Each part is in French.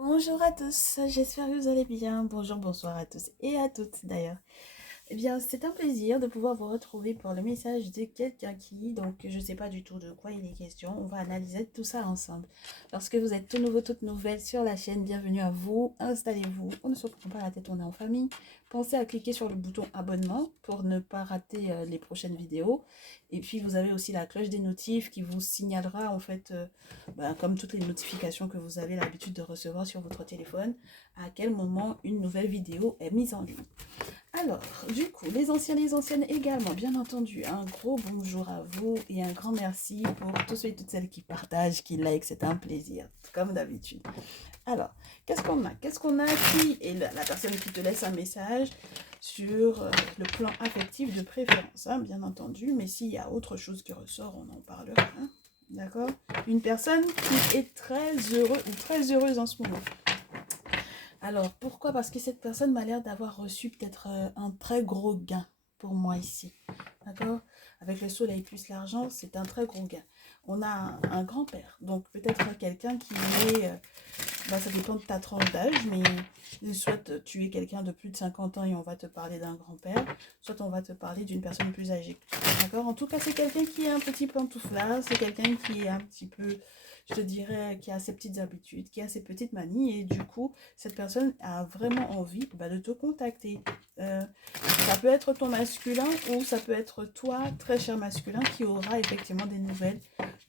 Bonjour à tous, j'espère que vous allez bien. Bonjour, bonsoir à tous et à toutes d'ailleurs. Eh bien, c'est un plaisir de pouvoir vous retrouver pour le message de quelqu'un donc je ne sais pas du tout de quoi il est question. On va analyser tout ça ensemble. Lorsque vous êtes tout nouveau, toute nouvelle sur la chaîne, bienvenue à vous. Installez-vous, on ne se prend pas la tête, on est en famille. Pensez à cliquer sur le bouton abonnement pour ne pas rater les prochaines vidéos. Et puis, vous avez aussi la cloche des notifs qui vous signalera en fait, comme toutes les notifications que vous avez l'habitude de recevoir sur votre téléphone, à quel moment une nouvelle vidéo est mise en ligne. Alors, du coup, les anciens, les anciennes également, bien entendu, un gros bonjour à vous et un grand merci pour tous ceux et toutes celles qui partagent, qui like, c'est un plaisir, comme d'habitude. Alors, qu'est-ce qu'on a? Qu'est-ce qu'on a? Qui est la personne qui te laisse un message sur le plan affectif de préférence, hein, bien entendu, mais s'il y a autre chose qui ressort, on en parlera, hein, d'accord? Une personne qui est très heureuse ou très heureuse en ce moment. Alors, pourquoi? Parce que cette personne m'a l'air d'avoir reçu peut-être un très gros gain pour moi ici. D'accord? Avec le soleil plus l'argent, c'est un très gros gain. On a un grand-père, donc peut-être quelqu'un qui est... ça dépend de ta tranche d'âge, mais soit tu es quelqu'un de plus de 50 ans et on va te parler d'un grand-père, soit on va te parler d'une personne plus âgée. D'accord? En tout cas, c'est quelqu'un qui est un petit pantouflard, c'est quelqu'un qui est un petit peu, je te dirais, qui a ses petites habitudes, qui a ses petites manies, et du coup, cette personne a vraiment envie de te contacter. Euh, Ça peut être ton masculin ou ça peut être toi, très cher masculin, qui aura effectivement des nouvelles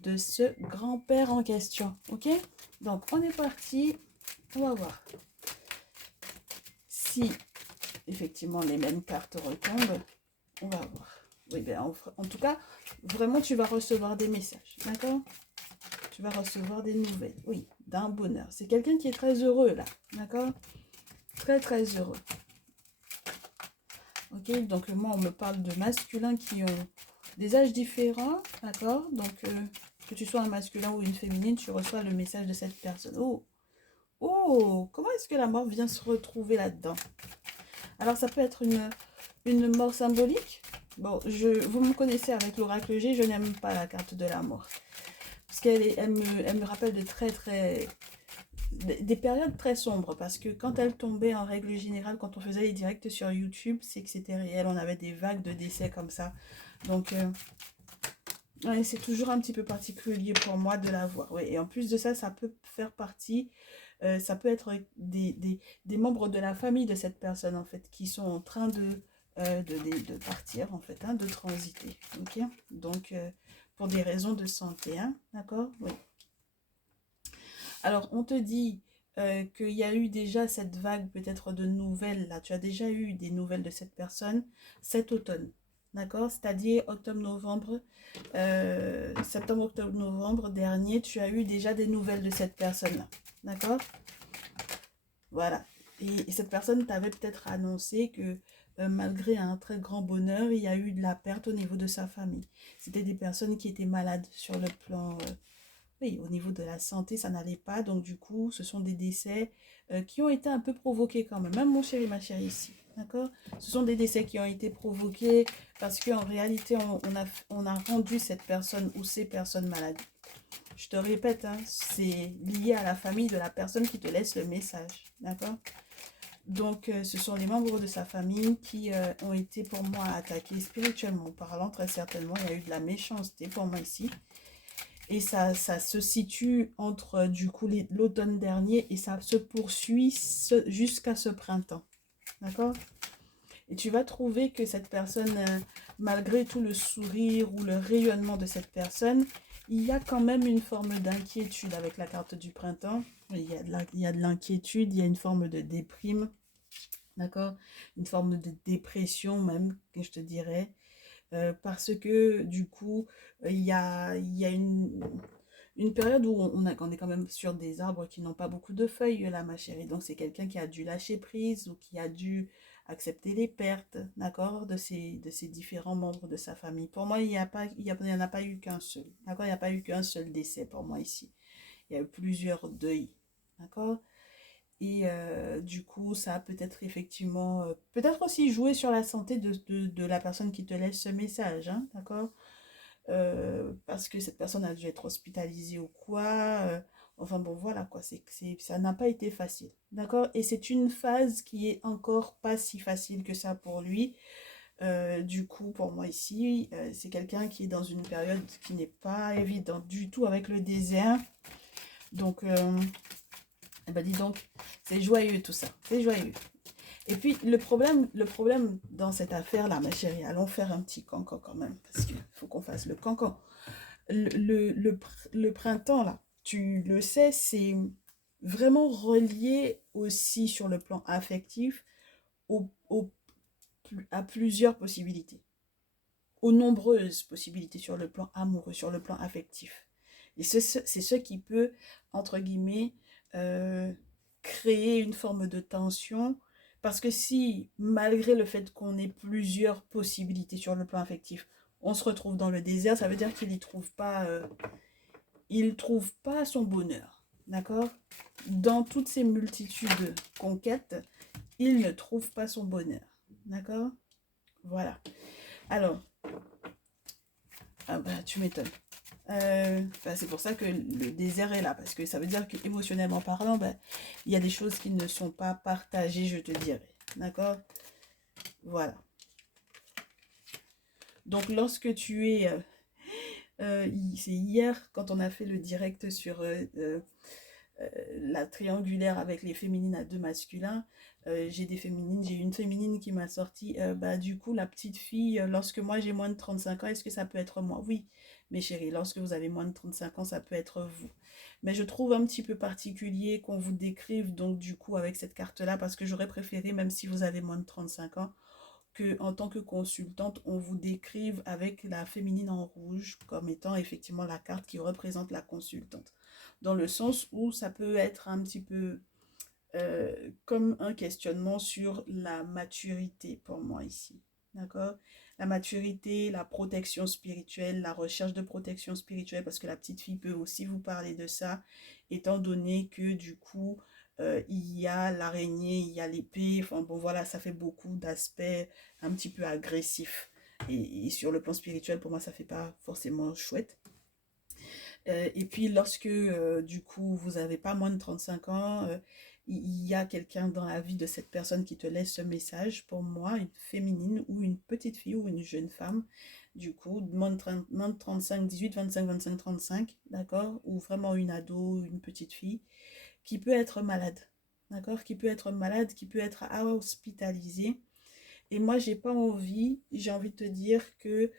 de ce grand-père en question. Ok? Donc, on est parti. On va voir si effectivement les mêmes cartes retombent. On va voir. Oui, ben, en tout cas, vraiment, tu vas recevoir des messages. D'accord? Tu vas recevoir des nouvelles. Oui, d'un bonheur. C'est quelqu'un qui est très heureux là. D'accord? Très, très heureux. Ok? Donc, moi, on me parle de masculins qui ont des âges différents. D'accord? Donc, que tu sois un masculin ou une féminine, tu reçois le message de cette personne. Oh! Oh! Comment est-ce que la mort vient se retrouver là-dedans? Alors, ça peut être une mort symbolique. Bon, vous me connaissez avec l'oracle G, je n'aime pas la carte de la mort. Parce elle me rappelle des périodes très sombres. Parce que quand elle tombait en règle générale, quand on faisait les directs sur YouTube, c'est que c'était réel. On avait des vagues de décès comme ça. Donc, ouais, c'est toujours un petit peu particulier pour moi de la voir. Ouais, et en plus de ça, ça peut faire partie, ça peut être des membres de la famille de cette personne, en fait, qui sont en train de partir, en fait, hein, de transiter. Ok? Donc, pour des raisons de santé, hein, d'accord? Oui. Alors, on te dit qu'il y a eu déjà cette vague peut-être de nouvelles, là. Tu as déjà eu des nouvelles de cette personne cet automne. D'accord? C'est-à-dire octobre-novembre, septembre, octobre, novembre dernier, tu as eu déjà des nouvelles de cette personne-là. D'accord? Voilà. Et cette personne t'avait peut-être annoncé que malgré un très grand bonheur, il y a eu de la perte au niveau de sa famille. C'était des personnes qui étaient malades sur le plan, oui, au niveau de la santé, ça n'allait pas. Donc du coup, ce sont des décès qui ont été un peu provoqués quand même. Même mon chéri, ma chérie ici. D'accord? Ce sont des décès qui ont été provoqués parce qu'en réalité, on a rendu cette personne ou ces personnes malades. Je te répète, hein, c'est lié à la famille de la personne qui te laisse le message. D'accord? Donc, ce sont les membres de sa famille qui ont été pour moi attaqués spirituellement parlant, très certainement. Il y a eu de la méchanceté pour moi ici. Et ça se situe entre du coup l'automne dernier et ça se poursuit jusqu'à ce printemps. D'accord? Et tu vas trouver que cette personne, malgré tout le sourire ou le rayonnement de cette personne, il y a quand même une forme d'inquiétude avec la carte du printemps. Il y a de l'inquiétude, il y a une forme de déprime, d'accord? Une forme de dépression même, que je te dirais. Parce que du coup, il y a une période où on est quand même sur des arbres qui n'ont pas beaucoup de feuilles, là, ma chérie. Donc, c'est quelqu'un qui a dû lâcher prise ou qui a dû accepter les pertes, d'accord, de ces différents membres de sa famille. Pour moi, il y en a pas eu qu'un seul, d'accord? Il n'y a pas eu qu'un seul décès pour moi ici. Il y a eu plusieurs deuils, d'accord? Et du coup, ça a peut-être effectivement, peut-être aussi joué sur la santé de la personne qui te laisse ce message, hein, d'accord? Parce que cette personne a dû être hospitalisée ou quoi. Enfin bon, voilà quoi, ça n'a pas été facile. D'accord? Et c'est une phase qui est encore pas si facile que ça pour lui. Du coup, pour moi ici, c'est quelqu'un qui est dans une période qui n'est pas évidente du tout avec le désert. Donc, eh ben dis donc, c'est joyeux tout ça, c'est joyeux. Et puis, le problème dans cette affaire-là, ma chérie, allons faire un petit cancan quand même, parce qu'il faut qu'on fasse le cancan. Le printemps, là, tu le sais, c'est vraiment relié aussi sur le plan affectif à plusieurs possibilités, aux nombreuses possibilités sur le plan amoureux, sur le plan affectif. Et c'est ce qui peut, entre guillemets, euh, créer une forme de tension. Parce que si, malgré le fait qu'on ait plusieurs possibilités sur le plan affectif, on se retrouve dans le désert, ça veut dire qu'il n'y trouve pas, il trouve pas son bonheur. D'accord? Dans toutes ces multitudes de conquêtes, il ne trouve pas son bonheur. D'accord? Voilà. Alors, ah bah, tu m'étonnes. C'est pour ça que le désert est là, parce que ça veut dire qu'émotionnellement parlant, il y a des choses qui ne sont pas partagées, je te dirais. D'accord? Voilà. Donc, lorsque tu es... c'est hier, quand on a fait le direct sur la triangulaire avec les féminines à deux masculins, j'ai une féminine qui m'a sorti, du coup, la petite fille, lorsque moi j'ai moins de 35 ans, est-ce que ça peut être moi? Oui, mes chéris, lorsque vous avez moins de 35 ans, ça peut être vous. Mais je trouve un petit peu particulier qu'on vous décrive, donc du coup, avec cette carte-là, parce que j'aurais préféré, même si vous avez moins de 35 ans, que en tant que consultante, on vous décrive avec la féminine en rouge comme étant effectivement la carte qui représente la consultante. Dans le sens où ça peut être un petit peu comme un questionnement sur la maturité pour moi ici. D'accord? La maturité, la protection spirituelle, la recherche de protection spirituelle, parce que la petite fille peut aussi vous parler de ça, étant donné que du coup, il y a l'araignée, il y a l'épée, enfin bon voilà, ça fait beaucoup d'aspects un petit peu agressifs. Et sur le plan spirituel, pour moi, ça fait pas forcément chouette. Et puis lorsque du coup vous n'avez pas moins de 35 ans, il y a quelqu'un dans la vie de cette personne qui te laisse ce message, pour moi, une féminine ou une petite fille ou une jeune femme, du coup, moins de 35, 18, 25, 25, 35, d'accord, ou vraiment une ado, une petite fille, qui peut être malade, d'accord, qui peut être malade, qui peut être hospitalisée. Et moi, j'ai envie de te dire que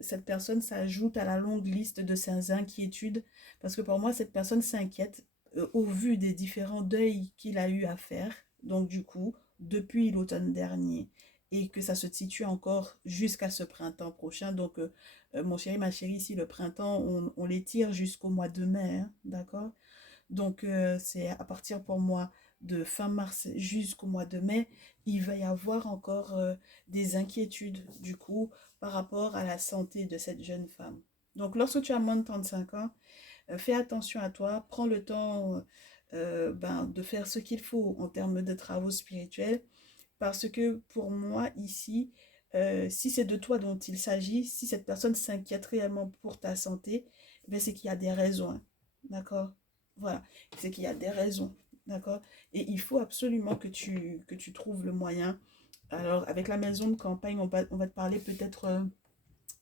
cette personne s'ajoute à la longue liste de ses inquiétudes, parce que pour moi, cette personne s'inquiète au vu des différents deuils qu'il a eu à faire, donc du coup, depuis l'automne dernier, et que ça se situe encore jusqu'à ce printemps prochain. Donc, mon chéri, ma chérie, ici, le printemps, on l'étire jusqu'au mois de mai, hein, d'accord? Donc, c'est à partir pour moi de fin mars jusqu'au mois de mai, il va y avoir encore des inquiétudes du coup par rapport à la santé de cette jeune femme. Donc, lorsque tu as moins de 35 ans, fais attention à toi, prends le temps de faire ce qu'il faut en termes de travaux spirituels, parce que pour moi ici, si c'est de toi dont il s'agit, si cette personne s'inquiète réellement pour ta santé, c'est qu'il y a des raisons, hein. D'accord? Voilà, c'est qu'il y a des raisons, d'accord? Et il faut absolument que tu trouves le moyen. Alors, avec la maison de campagne, on va te parler peut-être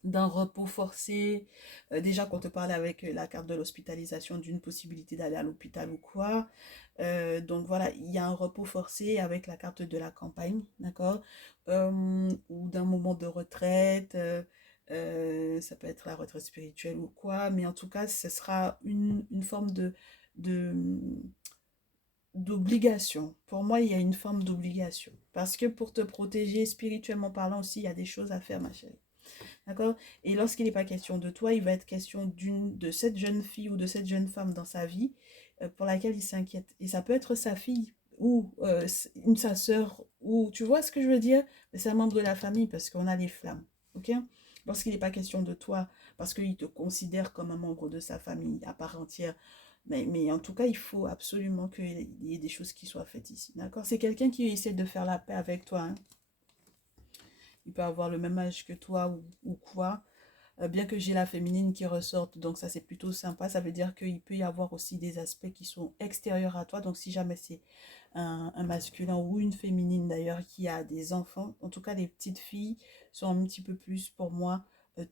d'un repos forcé. Déjà, qu'on te parle avec la carte de l'hospitalisation d'une possibilité d'aller à l'hôpital ou quoi. Donc voilà, il y a un repos forcé avec la carte de la campagne, d'accord? Ou d'un moment de retraite. Ça peut être la retraite spirituelle ou quoi, mais en tout cas, ce sera une forme de, d'obligation. Pour moi, il y a une forme d'obligation. Parce que pour te protéger spirituellement parlant aussi, il y a des choses à faire, ma chérie. D'accord? Et lorsqu'il n'est pas question de toi, il va être question de cette jeune fille ou de cette jeune femme dans sa vie pour laquelle il s'inquiète. Et ça peut être sa fille ou sa sœur, ou tu vois ce que je veux dire? C'est un membre de la famille parce qu'on a les flammes. Ok? Lorsqu'il n'est pas question de toi, parce qu'il te considère comme un membre de sa famille à part entière. Mais en tout cas, il faut absolument qu'il y ait des choses qui soient faites ici. D'accord? C'est quelqu'un qui essaie de faire la paix avec toi, hein. Il peut avoir le même âge que toi ou quoi. bien que j'ai la féminine qui ressorte, donc ça c'est plutôt sympa. Ça veut dire qu'il peut y avoir aussi des aspects qui sont extérieurs à toi. Donc si jamais c'est un masculin ou une féminine d'ailleurs qui a des enfants, en tout cas les petites filles sont un petit peu plus pour moi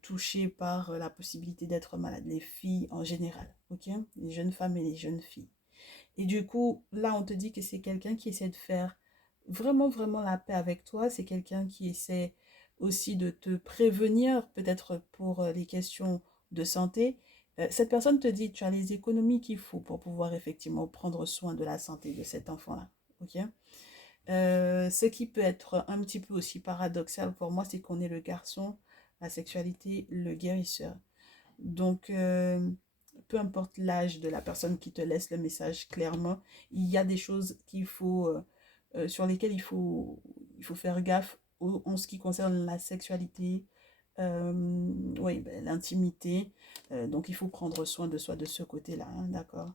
touchées par la possibilité d'être malade. Les filles en général, ok? Les jeunes femmes et les jeunes filles. Et du coup, là, on te dit que c'est quelqu'un qui essaie de faire vraiment, vraiment la paix avec toi. C'est quelqu'un qui essaie aussi de te prévenir, peut-être pour les questions de santé. Cette personne te dit, tu as les économies qu'il faut pour pouvoir effectivement prendre soin de la santé de cet enfant-là. Ok? Ce qui peut être un petit peu aussi paradoxal pour moi, c'est qu'on est le garçon, la sexualité, le guérisseur. Donc, peu importe l'âge de la personne qui te laisse le message clairement, il y a des choses sur lesquelles il faut faire gaffe en ce qui concerne la sexualité, oui, ben, l'intimité. Donc, il faut prendre soin de soi de ce côté-là, hein, d'accord?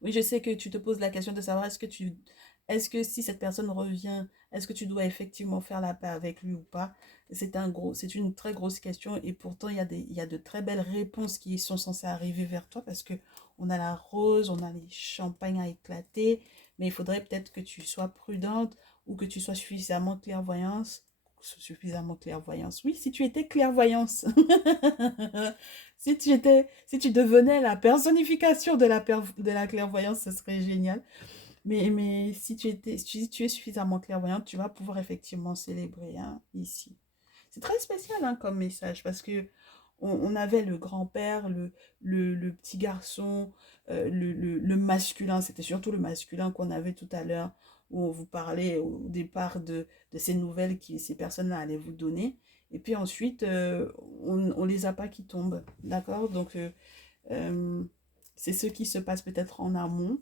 Oui, je sais que tu te poses la question de savoir est-ce que si cette personne revient, est-ce que tu dois effectivement faire la paix avec lui ou pas? C'est une très grosse question et pourtant il y a de très belles réponses qui sont censées arriver vers toi parce que on a la rose, on a les champagnes à éclater, mais il faudrait peut-être que tu sois prudente ou que tu sois suffisamment clairvoyance. Oui, si tu étais clairvoyance. Si tu devenais la personnification de la clairvoyance, ce serait génial. Mais si tu es suffisamment clairvoyante, tu vas pouvoir effectivement célébrer hein, ici. C'est très spécial hein, comme message parce que on avait le grand-père, le petit garçon, le masculin. C'était surtout le masculin qu'on avait tout à l'heure où on vous parlait au départ de ces nouvelles que ces personnes-là allaient vous donner. Et puis ensuite, on les a pas qui tombent. D'accord? Donc, euh, c'est ce qui se passe peut-être en amont.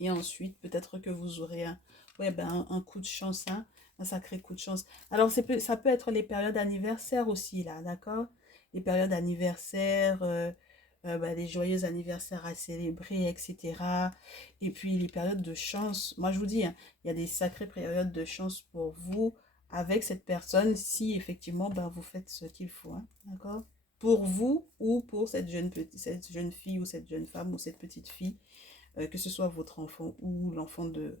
Et ensuite, peut-être que vous aurez ouais, ben, un coup de chance, hein, un sacré coup de chance. Alors, ça peut être les périodes anniversaires aussi, là, d'accord? Les périodes anniversaires, ben, les joyeux anniversaires à célébrer, etc. Et puis, les périodes de chance. Moi, je vous dis, hein, il y a des sacrées périodes de chance pour vous avec cette personne si, effectivement, ben, vous faites ce qu'il faut, hein, d'accord? Pour vous ou pour cette jeune fille ou cette jeune femme ou cette petite fille que ce soit votre enfant ou l'enfant de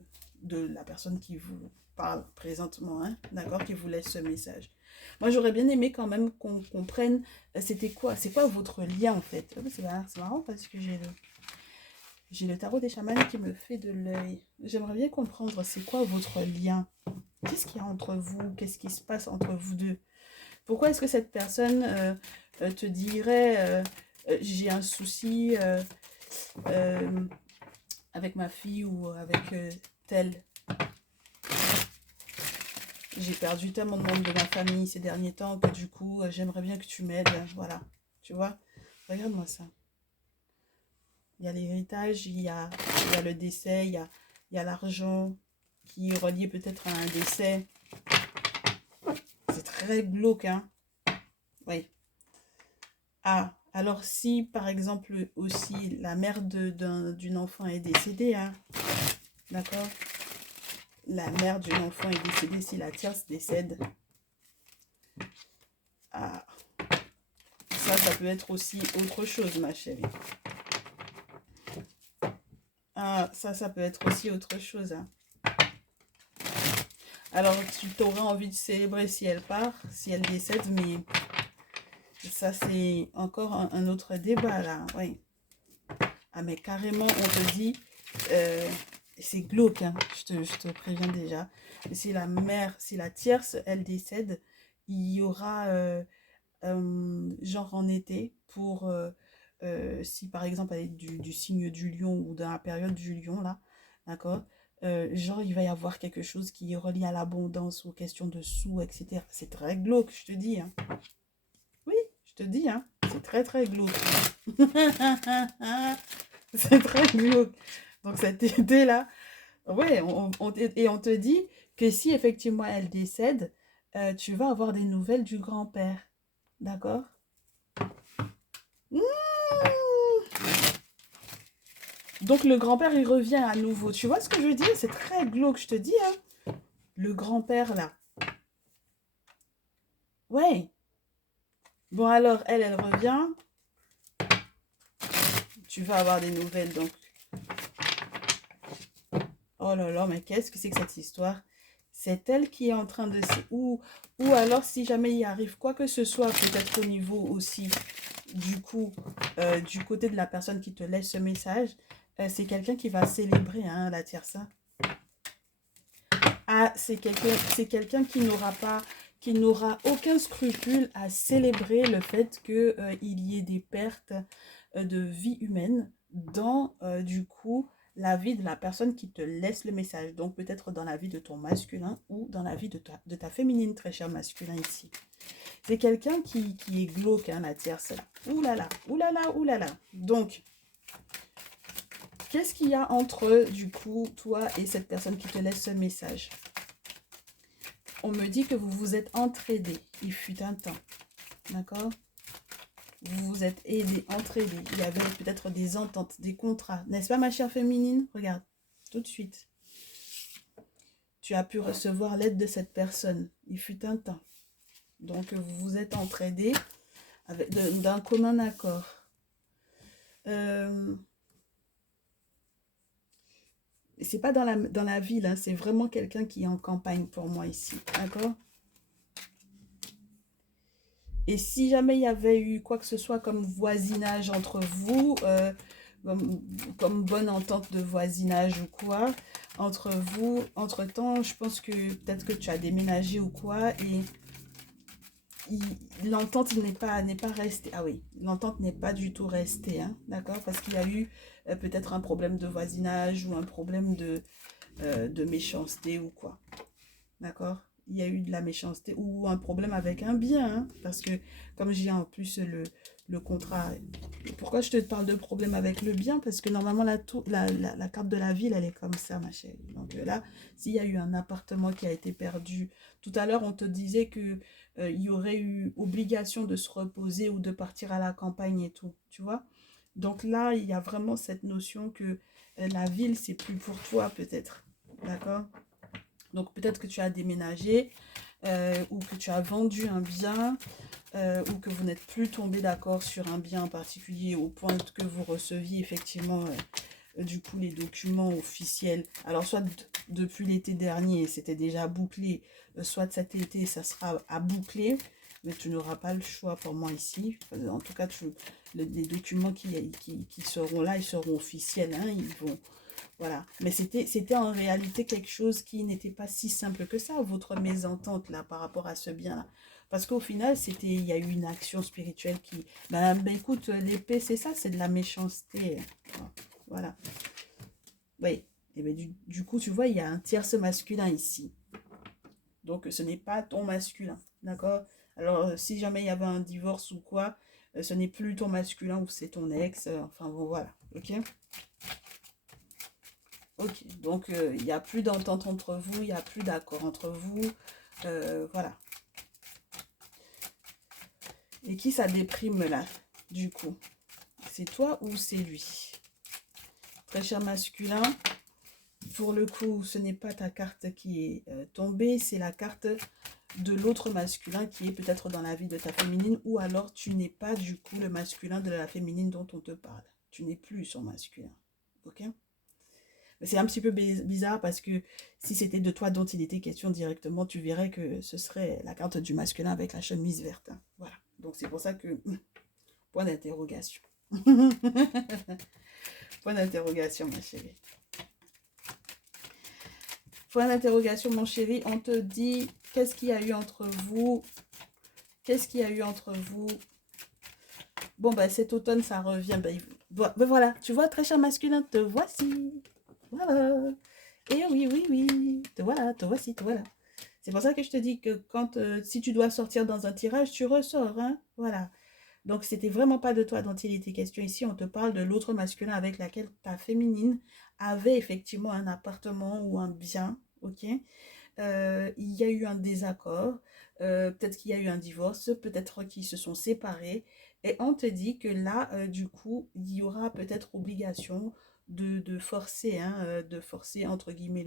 la personne qui vous parle présentement, hein, d'accord, qui vous laisse ce message. Moi, j'aurais bien aimé quand même qu'on comprenne c'est quoi votre lien en fait. C'est marrant parce que j'ai le tarot des chamans qui me fait de l'œil. J'aimerais bien comprendre c'est quoi votre lien. Qu'est-ce qu'il y a entre vous? Qu'est-ce qui se passe entre vous deux? Pourquoi est-ce que cette personne te dirait j'ai un souci euh, avec ma fille ou avec tel. J'ai perdu tellement de membres de ma famille ces derniers temps que du coup, j'aimerais bien que tu m'aides. Voilà. Tu vois? Regarde-moi ça. Il y a l'héritage, il y a le décès, il y a l'argent qui est relié peut-être à un décès. C'est très glauque, hein? Oui. Ah, alors si par exemple aussi la mère d'une enfant est décédée, hein? D'accord? La mère d'un enfant est décédée, si la tierce décède, ah, ça peut être aussi autre chose, ma chérie. Ah, ça peut être aussi autre chose. Hein. Alors, tu t'aurais envie de célébrer si elle part, si elle décède, mais ça, c'est encore un autre débat, là. Oui. Ah, mais carrément, on te dit, euh, c'est glauque, hein, je te préviens déjà. Si la mère, si la tierce, elle décède, il y aura genre en été pour si par exemple elle est du signe du lion ou dans la période du lion là, d'accord, genre il va y avoir quelque chose qui est relié à l'abondance, aux questions de sous, etc. C'est très glauque, je te dis, hein. Oui, je te dis, hein, c'est très très glauque. C'est très glauque. Donc cette idée là, ouais, et on te dit que si effectivement elle décède, tu vas avoir des nouvelles du grand-père, d'accord. Donc le grand-père, il revient à nouveau. Tu vois ce que je veux dire? C'est très glauque, je te dis, hein. Le grand-père, là. Ouais. Bon, alors, elle revient. Tu vas avoir des nouvelles, donc. Oh là là, mais qu'est-ce que c'est que cette histoire? C'est elle qui est en train de... Ou alors, si jamais il arrive quoi que ce soit, peut-être au niveau aussi, du coup, du côté de la personne qui te laisse ce message, c'est quelqu'un qui va célébrer hein, la tierce. Ah, c'est quelqu'un qui n'aura pas, qui n'aura aucun scrupule à célébrer le fait que, il y ait des pertes de vie humaine dans, du coup, la vie de la personne qui te laisse le message. Donc, peut-être dans la vie de ton masculin ou dans la vie de ta féminine, très cher masculin ici. C'est quelqu'un qui est glauque, hein, la tierce. Ouh là là, ouh là là, ouh là là. Donc, qu'est-ce qu'il y a entre, du coup, toi et cette personne qui te laisse ce message? On me dit que vous vous êtes entraidés. Il fut un temps. D'accord? Vous vous êtes aidés, entraidés. Il y avait peut-être des ententes, des contrats. N'est-ce pas, ma chère féminine? Regarde, tout de suite. Tu as pu recevoir l'aide de cette personne. Il fut un temps. Donc, vous vous êtes entraidés d'un commun accord. C'est pas dans la ville, hein, c'est vraiment quelqu'un qui est en campagne pour moi ici. D'accord? Et si jamais il y avait eu quoi que ce soit comme voisinage entre vous, comme, comme bonne entente de voisinage ou quoi, entre vous, entre-temps, je pense que peut-être que tu as déménagé ou quoi, et l'entente n'est pas restée. Ah oui, l'entente n'est pas du tout restée, hein, d'accord? Parce qu'il y a eu peut-être un problème de voisinage ou un problème de méchanceté ou quoi. D'accord? Il y a eu de la méchanceté ou un problème avec un bien. Hein, parce que comme j'ai en plus le contrat. Pourquoi je te parle de problème avec le bien? Parce que normalement, la carte de la ville, elle est comme ça, ma chérie. Donc là, s'il y a eu un appartement qui a été perdu, tout à l'heure, on te disait que il y aurait eu obligation de se reposer ou de partir à la campagne et tout. Tu vois? Donc là, il y a vraiment cette notion que la ville, c'est plus pour toi, peut-être. D'accord? Donc peut-être que tu as déménagé ou que tu as vendu un bien ou que vous n'êtes plus tombé d'accord sur un bien en particulier au point que vous receviez effectivement du coup les documents officiels. Alors soit depuis l'été dernier c'était déjà bouclé, soit cet été ça sera à boucler, mais tu n'auras pas le choix pour moi ici. En tout cas, les documents qui seront là, ils seront officiels, hein, ils vont... Voilà. Mais c'était en réalité quelque chose qui n'était pas si simple que ça, votre mésentente là par rapport à ce bien-là. Parce qu'au final, il y a eu une action spirituelle qui, ben écoute, l'épée, c'est ça, c'est de la méchanceté. Voilà. Oui. Et ben du coup, tu vois, il y a un tierce masculin ici. Donc, ce n'est pas ton masculin. D'accord? Alors, si jamais il y avait un divorce ou quoi, ce n'est plus ton masculin ou c'est ton ex. Enfin, bon, voilà. Ok? Ok, donc il n'y a plus d'entente entre vous, il n'y a plus d'accord entre vous. Voilà. Et qui ça déprime là, du coup? C'est toi ou c'est lui? Très cher masculin, pour le coup, ce n'est pas ta carte qui est tombée, c'est la carte de l'autre masculin qui est peut-être dans la vie de ta féminine, ou alors tu n'es pas du coup le masculin de la féminine dont on te parle. Tu n'es plus son masculin. Ok? C'est un petit peu bizarre parce que si c'était de toi dont il était question directement, tu verrais que ce serait la carte du masculin avec la chemise verte. Hein. Voilà. Donc c'est pour ça que... Point d'interrogation. Point d'interrogation, ma chérie. Point d'interrogation, mon chéri. On te dit, qu'est-ce qu'il y a eu entre vous? Qu'est-ce qu'il y a eu entre vous? Bon, bah cet automne, ça revient. Ben voilà, tu vois, très cher masculin, te voici. Voilà. Et oui, oui, oui. Te voici, te voilà. C'est pour ça que je te dis que quand, si tu dois sortir dans un tirage, tu ressors, hein. Voilà. Donc, c'était vraiment pas de toi dont il était question ici. On te parle de l'autre masculin avec laquelle ta féminine avait effectivement un appartement ou un bien, ok? Il y a eu un désaccord, peut-être qu'il y a eu un divorce, peut-être qu'ils se sont séparés. Et on te dit que là, du coup, il y aura peut-être obligation de forcer, hein, de forcer, entre guillemets,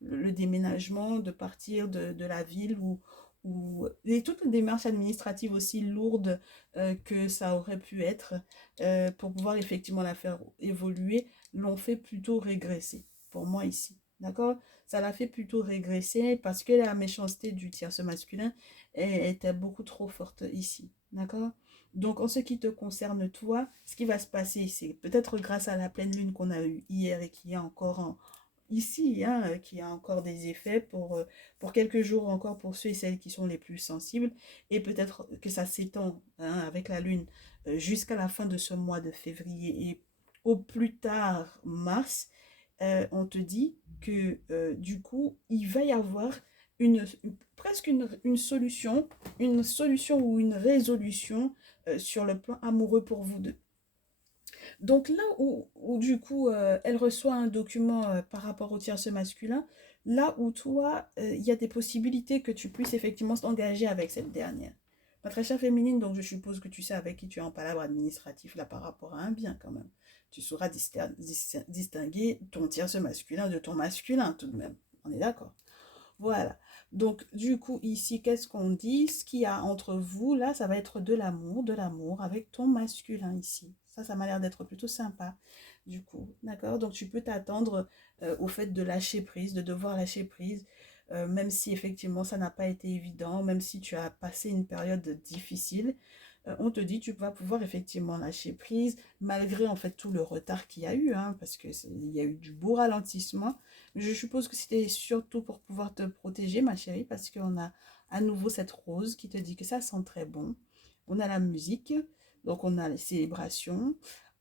le déménagement, de partir de la ville et toutes les démarches administratives aussi lourdes que ça aurait pu être pour pouvoir effectivement la faire évoluer, l'ont fait plutôt régresser, pour moi ici. D'accord? Ça l'a fait plutôt régresser parce que la méchanceté du tierce masculin était beaucoup trop forte ici. D'accord? Donc, en ce qui te concerne, toi, ce qui va se passer, c'est peut-être grâce à la pleine lune qu'on a eue hier et qui est encore ici, hein, qui a encore des effets pour quelques jours encore pour ceux et celles qui sont les plus sensibles. Et peut-être que ça s'étend hein, avec la lune jusqu'à la fin de ce mois de février et au plus tard mars. On te dit que du coup, il va y avoir presque une solution ou une résolution sur le plan amoureux pour vous deux. Donc là où du coup, elle reçoit un document par rapport au tierce masculin, là où toi, il y a des possibilités que tu puisses effectivement t'engager avec cette dernière. Ma très chère féminine, donc je suppose que tu sais avec qui tu es en palabre administratif là par rapport à un bien quand même. Tu sauras distinguer ton tierce masculin de ton masculin tout de même. On est d'accord? Voilà. Donc, du coup, ici, qu'est-ce qu'on dit? Ce qu'il y a entre vous, là, ça va être de l'amour avec ton masculin ici. Ça m'a l'air d'être plutôt sympa, du coup. D'accord? Donc, tu peux t'attendre au fait de lâcher prise, de devoir lâcher prise, même si effectivement, ça n'a pas été évident, même si tu as passé une période difficile. On te dit tu vas pouvoir effectivement lâcher prise malgré en fait tout le retard qu'il y a eu hein, parce que il y a eu du beau ralentissement. Je suppose que c'était surtout pour pouvoir te protéger ma chérie parce qu'on a à nouveau cette rose qui te dit que ça sent très bon. On a la musique, donc on a les célébrations,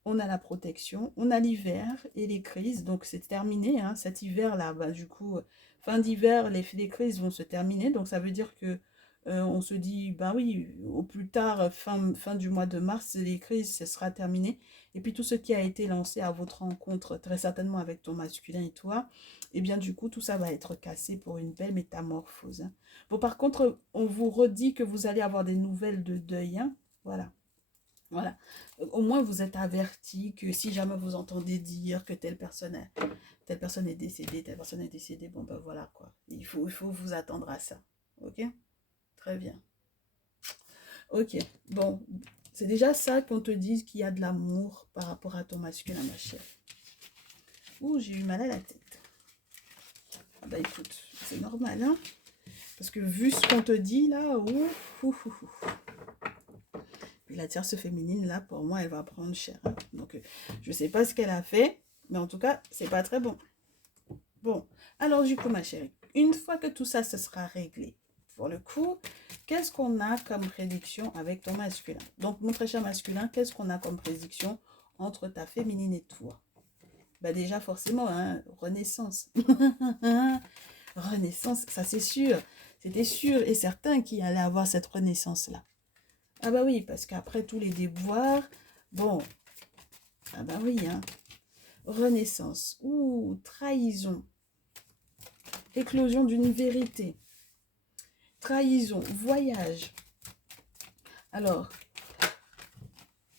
on a la protection, on a l'hiver et les crises, donc c'est terminé hein, cet hiver là, bah, du coup fin d'hiver les crises vont se terminer, donc ça veut dire que on se dit, bah oui, au plus tard, fin du mois de mars, les crises, ce sera terminé. Et puis tout ce qui a été lancé à votre rencontre, très certainement avec ton masculin et toi, et bien du coup, tout ça va être cassé pour une belle métamorphose. Hein. Bon, par contre, on vous redit que vous allez avoir des nouvelles de deuil. Hein. Voilà. Voilà. Au moins, vous êtes avertis que si jamais vous entendez dire que telle personne est décédée, telle personne est décédée, bon ben voilà quoi. Il faut vous attendre à ça. Ok? Très bien. Ok, bon, c'est déjà ça qu'on te dise qu'il y a de l'amour par rapport à ton masculin, ma chère. Ouh, j'ai eu mal à la tête. Ah bah écoute, c'est normal, hein. Parce que vu ce qu'on te dit là, Puis la tierce féminine, là, pour moi, elle va prendre cher. Hein. Donc, je sais pas ce qu'elle a fait, mais en tout cas, c'est pas très bon. Bon, alors du coup, ma chérie, une fois que tout ça se sera réglé, pour le coup, qu'est-ce qu'on a comme prédiction avec ton masculin? Donc, mon très cher masculin, qu'est-ce qu'on a comme prédiction entre ta féminine et toi? Bah déjà, forcément, hein, renaissance. Renaissance, ça c'est sûr. C'était sûr et certain qu'il allait avoir cette renaissance-là. Ah bah oui, parce qu'après tous les déboires, bon, ah bah oui, hein. Renaissance, ou trahison, éclosion d'une vérité, trahison, voyage. Alors,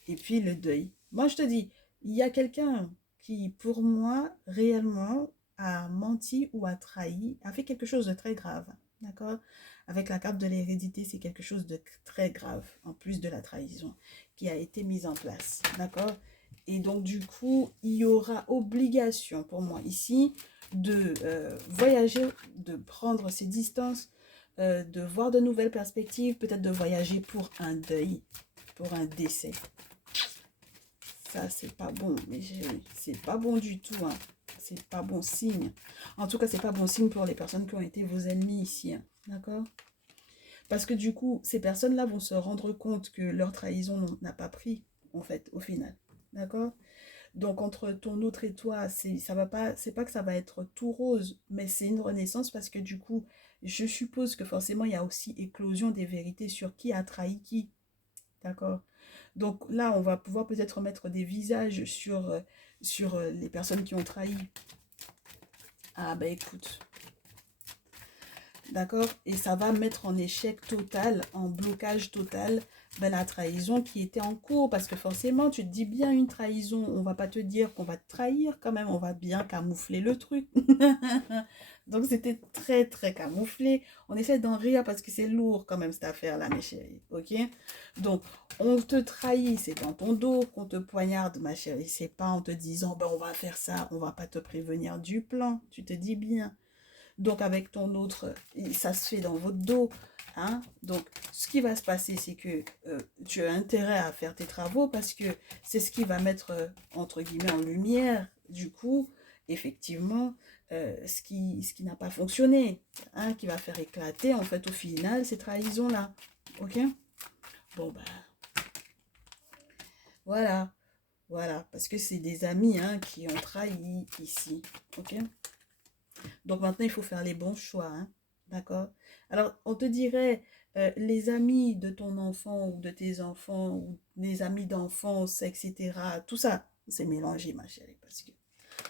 et puis le deuil. Moi, je te dis, il y a quelqu'un qui, pour moi, réellement, a menti ou a trahi, a fait quelque chose de très grave. D'accord? Avec la carte de l'hérédité, c'est quelque chose de très grave, en plus de la trahison, qui a été mise en place. D'accord? Et donc, du coup, il y aura obligation pour moi ici de voyager, de prendre ses distances, de voir de nouvelles perspectives, peut-être de voyager pour un deuil, pour un décès. Ça, c'est pas bon, mais c'est pas bon du tout, hein. C'est pas bon signe. En tout cas, c'est pas bon signe pour les personnes qui ont été vos ennemis ici, hein. D'accord? Parce que du coup, ces personnes-là vont se rendre compte que leur trahison n'a pas pris, en fait, au final. D'accord? Donc, entre ton autre et toi, ça va pas, c'est pas que ça va être tout rose, mais c'est une renaissance parce que du coup, je suppose que forcément, il y a aussi éclosion des vérités sur qui a trahi qui. D'accord? Donc là, on va pouvoir peut-être mettre des visages sur les personnes qui ont trahi. Ah bah écoute, d'accord? Et ça va mettre en échec total, en blocage total ben, la trahison qui était en cours. Parce que forcément, tu te dis bien une trahison, on va pas te dire qu'on va te trahir quand même, on va bien camoufler le truc. Donc c'était très très camouflé. On essaie d'en rire parce que c'est lourd quand même cette affaire-là, mes chéris. Ok? Donc on te trahit, c'est dans ton dos qu'on te poignarde, ma chérie. C'est pas en te disant, ben on va faire ça, on va pas te prévenir du plan. Tu te dis bien. Donc avec ton autre, ça se fait dans votre dos. Hein? Donc ce qui va se passer, c'est que tu as intérêt à faire tes travaux parce que c'est ce qui va mettre, entre guillemets, en lumière, du coup, effectivement, ce qui n'a pas fonctionné, hein, qui va faire éclater, en fait, au final, ces trahisons-là. Ok? Bon, bah, voilà. Voilà, parce que c'est des amis, hein, qui ont trahi ici. Ok? Donc maintenant, il faut faire les bons choix, hein. D'accord? Alors, on te dirait, les amis de ton enfant ou de tes enfants ou les amis d'enfance, etc. Tout ça, c'est mélangé, ma chérie, parce que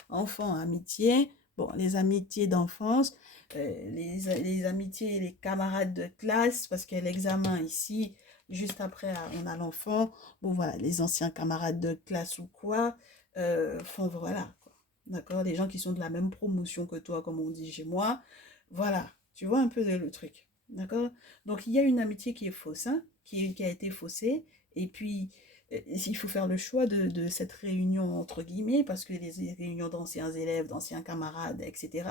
enfant, amitié, bon, les amitiés d'enfance, les amitiés et les camarades de classe, parce qu'il y a l'examen ici, juste après, on a l'enfant. Bon, voilà, les anciens camarades de classe ou quoi, font, voilà, quoi. D'accord? Les gens qui sont de la même promotion que toi, comme on dit chez moi. Voilà, tu vois un peu le truc. D'accord? Donc, il y a une amitié qui est fausse, hein, qui a été faussée. Et puis, il faut faire le choix de cette réunion entre guillemets, parce que les réunions d'anciens élèves, d'anciens camarades, etc.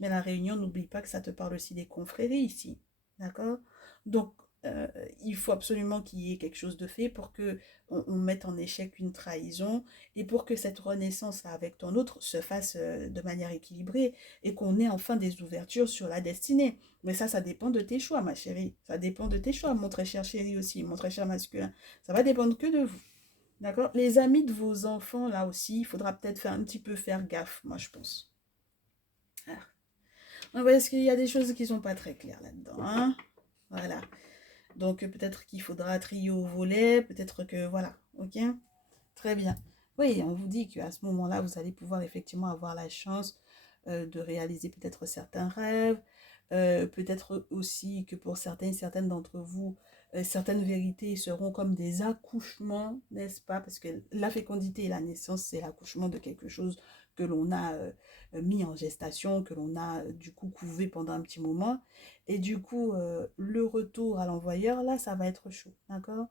Mais la réunion, n'oublie pas que ça te parle aussi des confréries ici. D'accord? Donc, euh, il faut absolument qu'il y ait quelque chose de fait pour que on mette en échec une trahison et pour que cette renaissance avec ton autre se fasse de manière équilibrée et qu'on ait enfin des ouvertures sur la destinée. Mais ça dépend de tes choix, ma chérie. Ça dépend de tes choix, mon très cher chéri aussi, mon très cher masculin. Ça va dépendre que de vous. D'accord? Les amis de vos enfants, là aussi, il faudra peut-être faire un petit peu faire gaffe, moi, je pense. Ah. Ouais, parce qu'il y a des choses qui sont pas très claires là-dedans, hein? Voilà. Donc, peut-être qu'il faudra trier au volet, peut-être que, voilà, ok? Très bien. Oui, on vous dit qu'à ce moment-là, vous allez pouvoir effectivement avoir la chance de réaliser peut-être certains rêves, peut-être aussi que pour certains et certaines d'entre vous, certaines vérités seront comme des accouchements, n'est-ce pas? Parce que la fécondité et la naissance, c'est l'accouchement de quelque chose que l'on a mis en gestation, que l'on a du coup couvé pendant un petit moment. Et du coup, le retour à l'envoyeur, là, ça va être chaud, d'accord?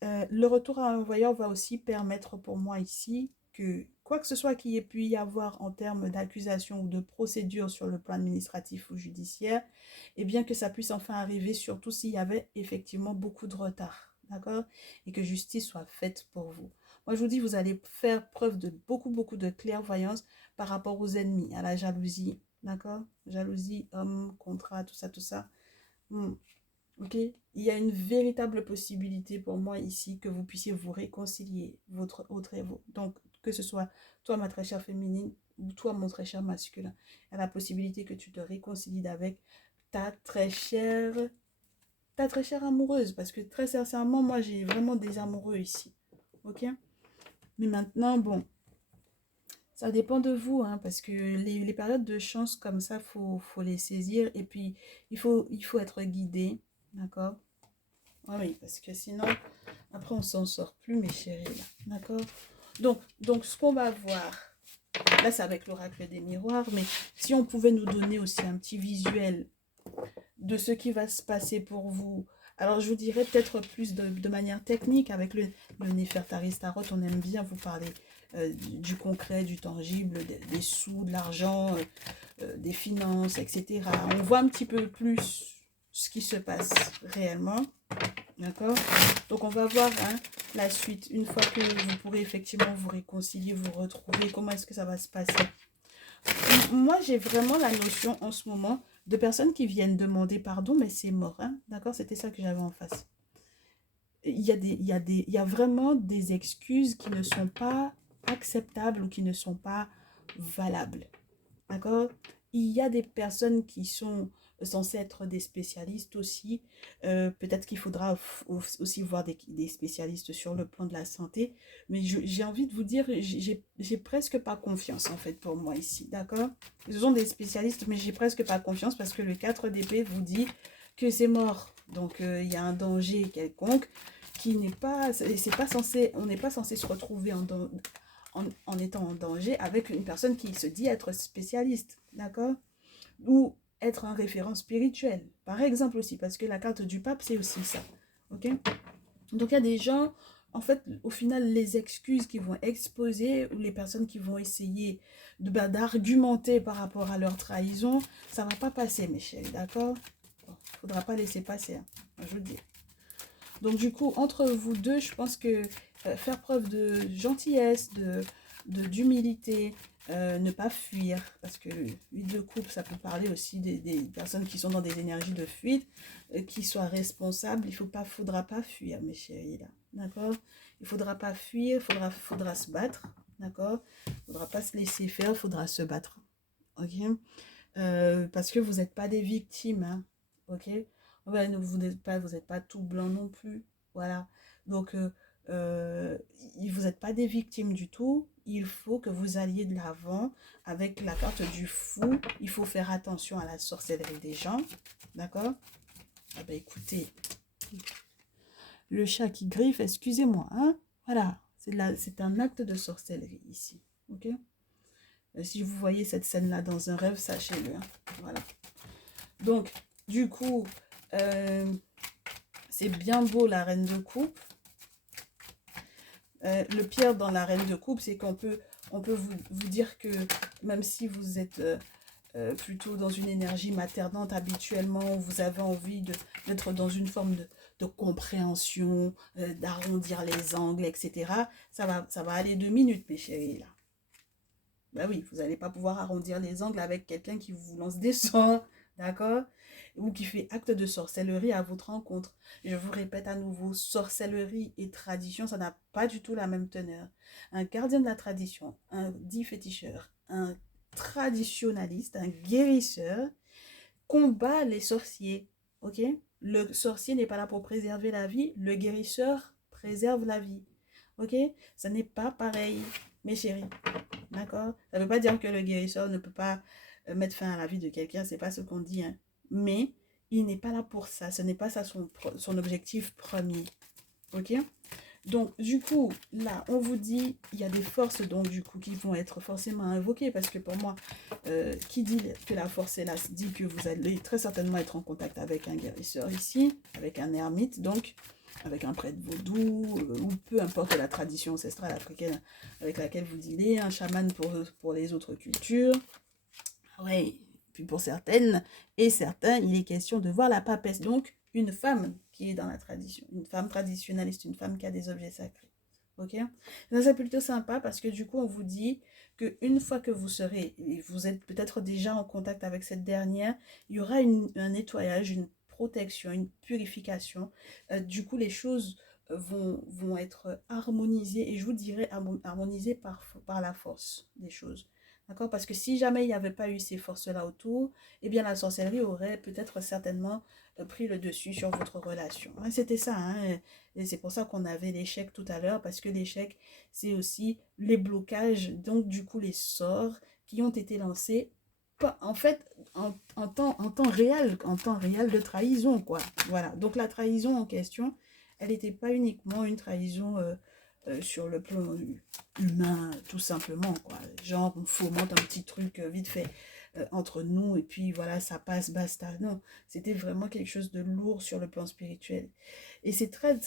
Le retour à l'envoyeur va aussi permettre pour moi ici que quoi que ce soit qu'il y ait pu y avoir en termes d'accusation ou de procédure sur le plan administratif ou judiciaire, et bien que ça puisse enfin arriver, surtout s'il y avait effectivement beaucoup de retard, d'accord? Et que justice soit faite pour vous. Moi, je vous dis, vous allez faire preuve de beaucoup de clairvoyance par rapport aux ennemis, à la jalousie, d'accord? Jalousie, homme, contrat, tout ça, tout ça. Hmm. Ok? Il y a une véritable possibilité pour moi ici que vous puissiez vous réconcilier, votre autre et vous. Donc, que ce soit toi, ma très chère féminine, ou toi, mon très cher masculin. Il y a la possibilité que tu te réconcilies avec ta très chère, ta très chère amoureuse. Parce que très sincèrement, moi, j'ai vraiment des amoureux ici. Ok? Mais maintenant, bon, ça dépend de vous, hein, parce que les périodes de chance comme ça, faut les saisir. Et puis, il faut être guidé. D'accord? Ah oui, parce que sinon, après, on s'en sort plus, mes chéris, là. D'accord? Donc, ce qu'on va voir, là, c'est avec l'oracle des miroirs, mais si on pouvait nous donner aussi un petit visuel de ce qui va se passer pour vous. Alors, je vous dirais peut-être plus de manière technique, avec le Néfertari Tarot, on aime bien vous parler du concret, du tangible, des sous, de l'argent, des finances, etc. On voit un petit peu plus ce qui se passe réellement. D'accord? Donc, on va voir hein, la suite. Une fois que vous pourrez effectivement vous réconcilier, vous retrouver, comment est-ce que ça va se passer? Moi, j'ai vraiment la notion en ce moment de personnes qui viennent demander pardon, mais c'est mort. Hein? D'accord? C'était ça que j'avais en face. Il y a vraiment des excuses qui ne sont pas acceptables ou qui ne sont pas valables. D'accord? Il y a des personnes qui sont censées être des spécialistes aussi. Peut-être qu'il faudra aussi voir des spécialistes sur le plan de la santé. Mais j'ai envie de vous dire, j'ai presque pas confiance en fait pour moi ici. D'accord? Ce sont des spécialistes, mais j'ai presque pas confiance parce que le 4 d'épée vous dit que c'est mort. Donc, il y a un danger quelconque qui n'est pas... C'est pas censé, on n'est pas censé se retrouver en étant en danger avec une personne qui se dit être spécialiste, d'accord? Ou être un référent spirituel, par exemple aussi, parce que la carte du pape, c'est aussi ça, ok? Donc, il y a des gens, en fait, au final, les excuses qui vont exposer ou les personnes qui vont essayer d'argumenter par rapport à leur trahison, ça ne va pas passer, mes chéris, d'accord? Bon, faudra pas laisser passer, hein, je vous le dis. Donc, du coup, entre vous deux, je pense que faire preuve de gentillesse, d'humilité, ne pas fuir, parce que huile de coupe, ça peut parler aussi des personnes qui sont dans des énergies de fuite, qui soient responsables. Faudra pas fuir, mes chéris, là, d'accord? Il faudra pas fuir, faudra se battre, d'accord? Faudra pas se laisser faire, faudra se battre, ok? Parce que vous n'êtes pas des victimes, hein, ok? Ouais, vous n'êtes pas tout blanc non plus, voilà. Donc, vous n'êtes pas des victimes du tout. Il faut que vous alliez de l'avant avec la carte du fou. Il faut faire attention à la sorcellerie des gens, d'accord? Ah ben écoutez, le chat qui griffe, excusez-moi, hein? Voilà, c'est un acte de sorcellerie ici, ok? Si vous voyez cette scène-là dans un rêve, sachez-le, hein? Voilà. Donc, du coup, c'est bien beau la reine de coupe. Le pire dans la reine de coupe, c'est on peut vous dire que même si vous êtes plutôt dans une énergie maternante habituellement, vous avez envie d'être dans une forme de compréhension, d'arrondir les angles, etc. Ça va aller 2 minutes, mes chéris, là. Ben oui, vous n'allez pas pouvoir arrondir les angles avec quelqu'un qui vous lance des sorts, d'accord? Ou qui fait acte de sorcellerie à votre rencontre. Je vous répète à nouveau, sorcellerie et tradition, ça n'a pas du tout la même teneur. Un gardien de la tradition, un dit féticheur, un traditionnaliste, un guérisseur, combat les sorciers, ok? Le sorcier n'est pas là pour préserver la vie, le guérisseur préserve la vie, ok? Ça n'est pas pareil, mes chéris. D'accord? Ça ne veut pas dire que le guérisseur ne peut pas mettre fin à la vie de quelqu'un, c'est pas ce qu'on dit, hein. Mais il n'est pas là pour ça, ce n'est pas ça son objectif premier. Ok? Donc, du coup, là, on vous dit, il y a des forces, donc, du coup, qui vont être forcément invoquées, parce que pour moi, qui dit que la force est là, dit que vous allez très certainement être en contact avec un guérisseur ici, avec un ermite, donc, avec un prêtre vaudou, ou peu importe la tradition ancestrale africaine avec laquelle vous dealez, un chaman pour les autres cultures. Oui, puis pour certaines et certains, il est question de voir la papesse, donc une femme qui est dans la tradition, une femme traditionnaliste, une femme qui a des objets sacrés. Ok? Ça, c'est plutôt sympa parce que du coup, on vous dit qu'une fois que vous êtes peut-être déjà en contact avec cette dernière, il y aura un nettoyage, une protection, une purification. Du coup, les choses vont être harmonisées et je vous dirais harmonisées par la force des choses. D'accord? Parce que si jamais il n'y avait pas eu ces forces-là autour, eh bien la sorcellerie aurait peut-être certainement pris le dessus sur votre relation. Hein, c'était ça, hein? Et c'est pour ça qu'on avait l'échec tout à l'heure, parce que l'échec, c'est aussi les blocages, donc du coup les sorts qui ont été lancés, en fait, en temps réel de trahison, quoi. Voilà, donc la trahison en question, elle n'était pas uniquement une trahison sur le plan humain, tout simplement, quoi. Genre, on fomente un petit truc vite fait entre nous, et puis voilà, ça passe, basta. Non, c'était vraiment quelque chose de lourd sur le plan spirituel. Et c'est très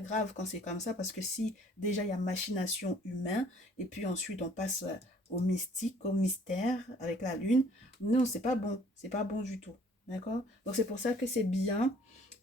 grave quand c'est comme ça, parce que si déjà il y a machination humaine, et puis ensuite on passe au mystique, au mystère, avec la lune, non, c'est pas bon du tout. D'accord? Donc c'est pour ça que c'est bien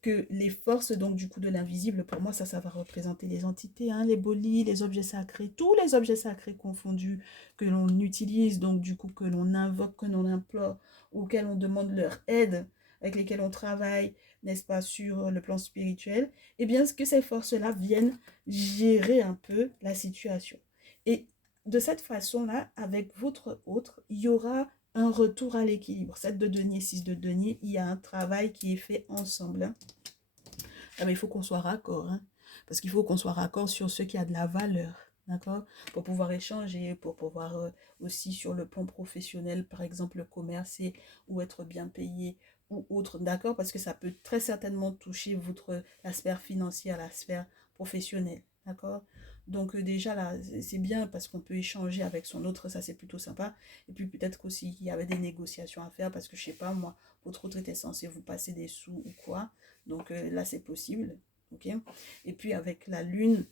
que les forces donc du coup de l'invisible, pour moi ça va représenter les entités, hein, les bolis, les objets sacrés, tous les objets sacrés confondus que l'on utilise, donc du coup que l'on invoque, que l'on implore, auxquels on demande leur aide, avec lesquels on travaille, n'est-ce pas, sur le plan spirituel, et bien que ces forces-là viennent gérer un peu la situation. Et de cette façon-là, avec votre autre, il y aura un retour à l'équilibre. 7 de denier, 6 de denier, il y a un travail qui est fait ensemble. Hein. Ah, mais il faut qu'on soit raccord, hein, parce qu'il faut qu'on soit raccord sur ce qui a de la valeur, d'accord? Pour pouvoir échanger, pour pouvoir aussi sur le plan professionnel, par exemple, commercer ou être bien payé ou autre, d'accord? Parce que ça peut très certainement toucher la sphère financière, la sphère professionnelle, d'accord? Donc déjà là, c'est bien parce qu'on peut échanger avec son autre, ça c'est plutôt sympa. Et puis peut-être qu'aussi il y avait des négociations à faire parce que je sais pas moi, votre autre était censé vous passer des sous ou quoi. Donc là c'est possible, ok? Et puis avec la lune,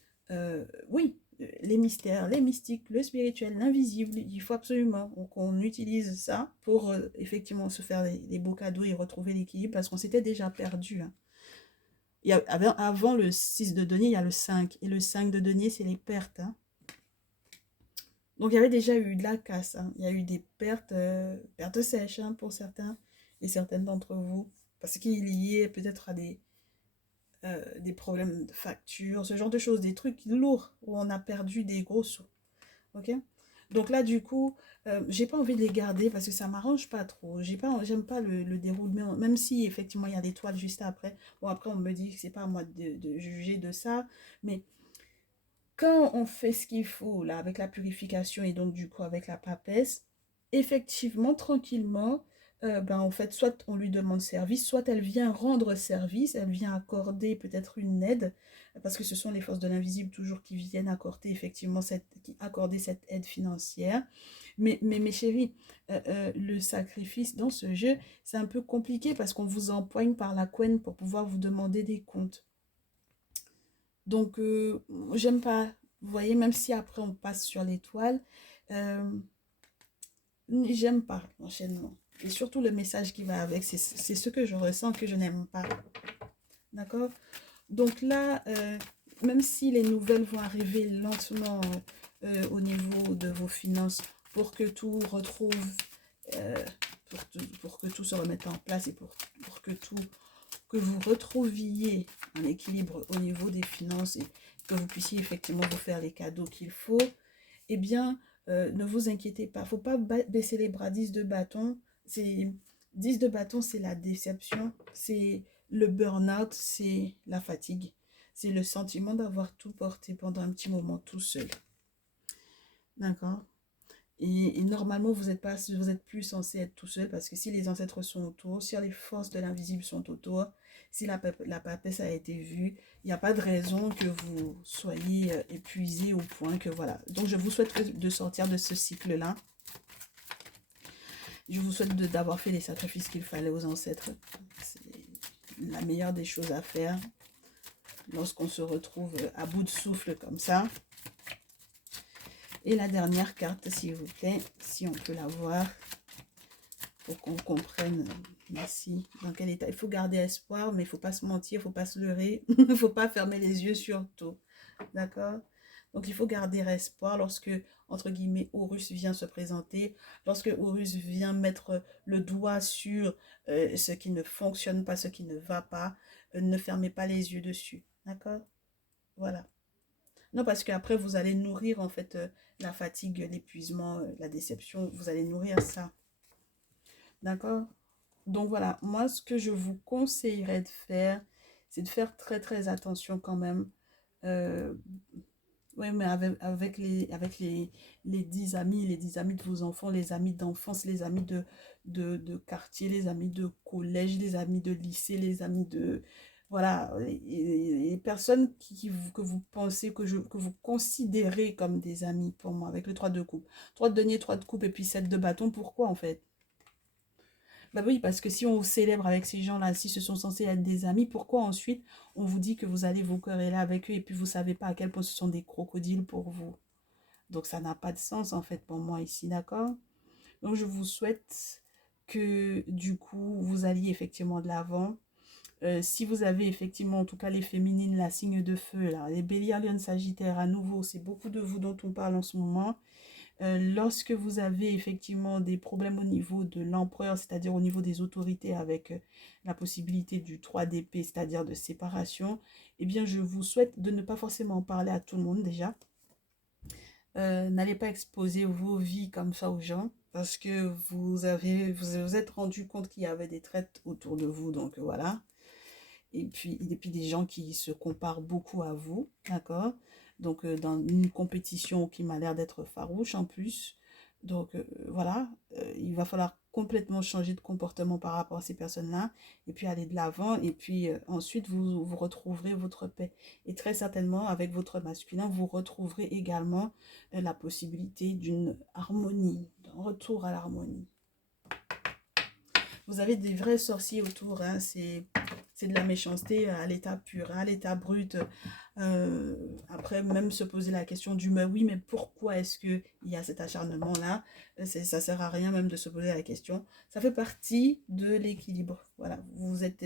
oui, les mystères, les mystiques, le spirituel, l'invisible, il faut absolument qu'on utilise ça pour effectivement se faire des beaux cadeaux et retrouver l'équilibre parce qu'on s'était déjà perdu, hein. Avant le 6 de denier, il y a le 5. Et le 5 de denier, c'est les pertes, hein. Donc il y avait déjà eu de la casse, hein. Il y a eu des pertes, pertes sèches, hein, pour certains et certaines d'entre vous. Parce qu'il est lié peut-être à des problèmes de facture, ce genre de choses, des trucs lourds où on a perdu des gros sous. Ok? Donc là, du coup, j'ai pas envie de les garder parce que ça m'arrange pas trop. J'aime pas le déroulement, même si effectivement il y a l'étoile juste après. Bon, après, on me dit que c'est pas à moi de juger de ça, mais quand on fait ce qu'il faut là avec la purification et donc du coup avec la papesse, effectivement, tranquillement, ben, en fait, soit on lui demande service, soit elle vient rendre service, elle vient accorder peut-être une aide, parce que ce sont les forces de l'invisible toujours qui viennent accorder effectivement accorder cette aide financière. Mais mes chéris, le sacrifice dans ce jeu, c'est un peu compliqué parce qu'on vous empoigne par la couenne pour pouvoir vous demander des comptes. Donc, j'aime pas. Vous voyez, même si après on passe sur l'étoile, euh, j'aime pas l'enchaînement. Et surtout le message qui va avec, c'est ce que je ressens que je n'aime pas. D'accord? Donc là, même si les nouvelles vont arriver lentement au niveau de vos finances pour que tout retrouve, euh, pour que tout se remette en place et pour que vous retrouviez un équilibre au niveau des finances et que vous puissiez effectivement vous faire les cadeaux qu'il faut, eh bien, ne vous inquiétez pas. Il ne faut pas baisser les bras. 10 de bâton, 10 de bâton, c'est la déception, c'est le burn-out, c'est la fatigue. C'est le sentiment d'avoir tout porté pendant un petit moment tout seul. D'accord? Et normalement, vous êtes plus censé être tout seul parce que si les ancêtres sont autour, si les forces de l'invisible sont autour, si la papesse a été vue, il n'y a pas de raison que vous soyez épuisé au point que voilà. Donc, je vous souhaite de sortir de ce cycle-là. Je vous souhaite d'avoir fait les sacrifices qu'il fallait aux ancêtres. C'est la meilleure des choses à faire lorsqu'on se retrouve à bout de souffle comme ça. Et la dernière carte, s'il vous plaît, si on peut la voir, pour qu'on comprenne ici dans quel état. Il faut garder espoir, mais il ne faut pas se mentir, il ne faut pas se leurrer, il ne faut pas fermer les yeux sur tout. D'accord? Donc, il faut garder espoir lorsque, entre guillemets, Horus vient se présenter, lorsque Horus vient mettre le doigt sur ce qui ne fonctionne pas, ce qui ne va pas, ne fermez pas les yeux dessus. D'accord? Voilà. Non, parce qu'après, vous allez nourrir, en fait, la fatigue, l'épuisement, la déception. Vous allez nourrir ça. D'accord? Donc, voilà. Moi, ce que je vous conseillerais de faire, c'est de faire très, très attention quand même. Oui, mais les 10 amis, les 10 amis de vos enfants, les amis d'enfance, les amis de quartier, les amis de collège, les amis de lycée, les amis de... Voilà, les personnes que vous pensez, que vous considérez comme des amis pour moi, avec le 3 de coupe. 3 de denier, 3 de coupe et puis 7 de bâton, pourquoi en fait? Bah oui, parce que si on vous célèbre avec ces gens-là, si ce sont censés être des amis, pourquoi ensuite on vous dit que vous allez vous quereller avec eux et puis vous savez pas à quel point ce sont des crocodiles pour vous? Donc ça n'a pas de sens en fait pour moi ici, d'accord? Donc je vous souhaite que du coup vous alliez effectivement de l'avant. Si vous avez effectivement, en tout cas les féminines, la signe de feu, là, les béliers, lion, sagittaire, à nouveau, c'est beaucoup de vous dont on parle en ce moment. Lorsque vous avez effectivement des problèmes au niveau de l'empereur, c'est-à-dire au niveau des autorités avec la possibilité du 3 d'épée, c'est-à-dire de séparation, eh bien je vous souhaite de ne pas forcément en parler à tout le monde déjà. N'allez pas exposer vos vies comme ça aux gens parce que vous êtes rendu compte qu'il y avait des traites autour de vous, donc voilà. Et puis des gens qui se comparent beaucoup à vous, d'accord? Donc dans une compétition qui m'a l'air d'être farouche en plus. Donc voilà, il va falloir complètement changer de comportement par rapport à ces personnes-là, et puis aller de l'avant, et puis ensuite vous retrouverez votre paix. Et très certainement, avec votre masculin, vous retrouverez également la possibilité d'une harmonie, d'un retour à l'harmonie. Vous avez des vrais sorciers autour, hein, c'est de la méchanceté à l'état pur, hein, à l'état brut. Après, même se poser la question du mais oui, mais pourquoi est-ce qu'il y a cet acharnement-là? Ça sert à rien même de se poser la question. Ça fait partie de l'équilibre. Voilà, vous êtes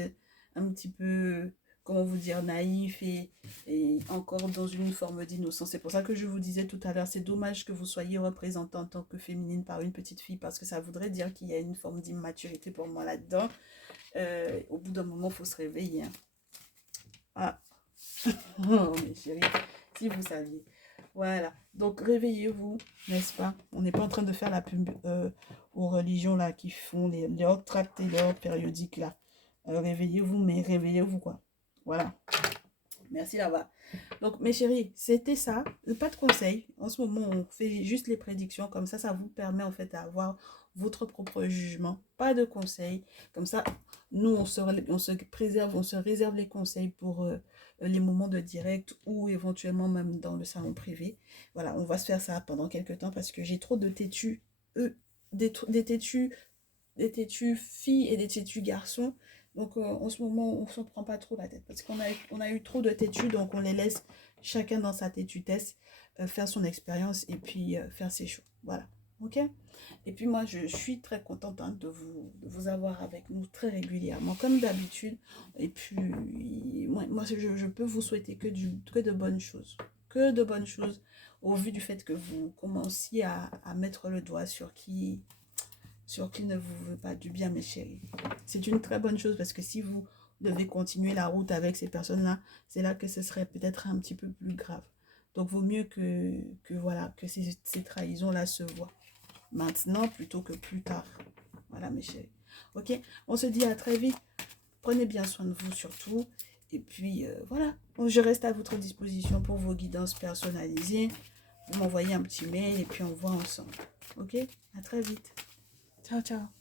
un petit peu, comment vous dire, naïf et encore dans une forme d'innocence. C'est pour ça que je vous disais tout à l'heure, c'est dommage que vous soyez représentée en tant que féminine par une petite fille, parce que ça voudrait dire qu'il y a une forme d'immaturité pour moi là-dedans. Au bout d'un moment, il faut se réveiller. Hein. Ah, oh mes chéris, si vous saviez. Voilà, donc réveillez-vous, n'est-ce pas? On n'est pas en train de faire la pub aux religions là qui font leurs tractés, leurs périodiques là. Réveillez-vous, mais réveillez-vous quoi. Voilà. Merci là-bas. Donc, mes chéris, c'était ça. Pas de conseils. En ce moment, on fait juste les prédictions. Comme ça vous permet en fait d'avoir votre propre jugement. Pas de conseils. Comme ça, nous, on se préserve, on se réserve les conseils pour les moments de direct ou éventuellement même dans le salon privé. Voilà, on va se faire ça pendant quelques temps parce que j'ai trop de têtus, des têtus filles et des têtus garçons. Donc en ce moment, on ne s'en prend pas trop la tête parce on a eu trop de têtus, donc on les laisse chacun dans sa têtutesse faire son expérience et puis faire ses choix. Voilà, ok? Et puis moi, je suis très contente hein, de vous avoir avec nous très régulièrement, comme d'habitude. Et puis, moi je peux vous souhaiter que de bonnes choses. Que de bonnes choses au vu du fait que vous commenciez à mettre le doigt sur qui ne vous veut pas du bien, mes chéris. C'est une très bonne chose parce que si vous devez continuer la route avec ces personnes-là, c'est là que ce serait peut-être un petit peu plus grave. Donc, vaut mieux voilà, que ces trahisons-là se voient maintenant plutôt que plus tard. Voilà, mes chéris. Ok, on se dit à très vite. Prenez bien soin de vous surtout. Et puis, voilà, je reste à votre disposition pour vos guidances personnalisées. Vous m'envoyez un petit mail et puis on voit ensemble. Ok, à très vite. Ciao, ciao.